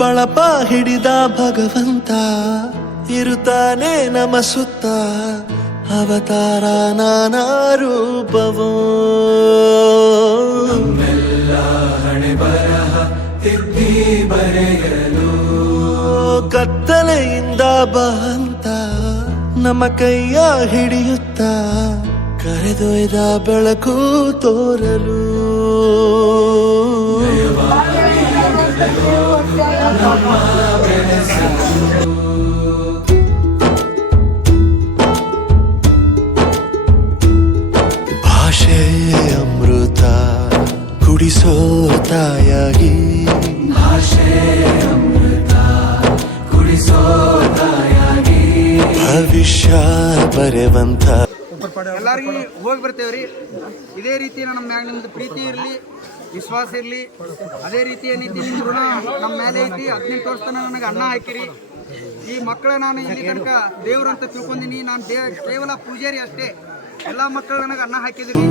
ಬಳಪ ಹಿಡಿದ ಭಗವಂತ ಇರುತ್ತಾನೆ ನಮ ಸುತ್ತ ಅವತಾರ ನಾನಾ ರೂಪವೋ ನಮ್ಮೆಲ್ಲ ಹಣೆ ಬರಹ ತಿದ್ದಿ ಬರೆಯಲು ಕತ್ತಲೆಯಿಂದ ಬಂತ ನಮ್ಮ ಕೈಯ ಹಿಡಿಯುತ್ತ ಕರೆದೊಯ್ದ ಬೆಳಕು ತೋರಲು ಭಾಷೆ ಅಮೃತ ಕುಡಿಸೋ ತಾಯಾಗಿ ಭಾಷೆ ಅಮೃತ ಕುಡಿಸೋ ತಾಯಾಗಿ ಭವಿಷ್ಯ ಬರೆವಂತ ಎಲ್ಲರಿಗೂ ಹೋಗಿ ಬರ್ತೇವ್ರಿ. ಇದೇ ರೀತಿ ನಮ್ಮ ಮ್ಯಾಗ ನಿಮ್ದು ಪ್ರೀತಿ ಇರಲಿ, ವಿಶ್ವಾಸ ಇರಲಿ. ಅದೇ ರೀತಿಯ ನೀತಿ ನಿಮ್ಮ ಋಣ ನಮ್ಮ ಮೇಲೆ ಐತಿ. 18 ವರ್ಷ ತನಕ ನನಗೆ ಅನ್ನ ಹಾಕಿರಿ. ಈ ಮಕ್ಕಳ ನಾನು ಇಲ್ಲಿ ತನಕ ದೇವ್ರು ಅಂತ ತಿಳ್ಕೊಂಡಿನಿ. ನಾನು ಕೇವಲ ಪೂಜಾರಿ ಅಷ್ಟೇ. ಎಲ್ಲ ಮಕ್ಕಳು ನನಗೆ ಅನ್ನ ಹಾಕಿದ್ರಿ.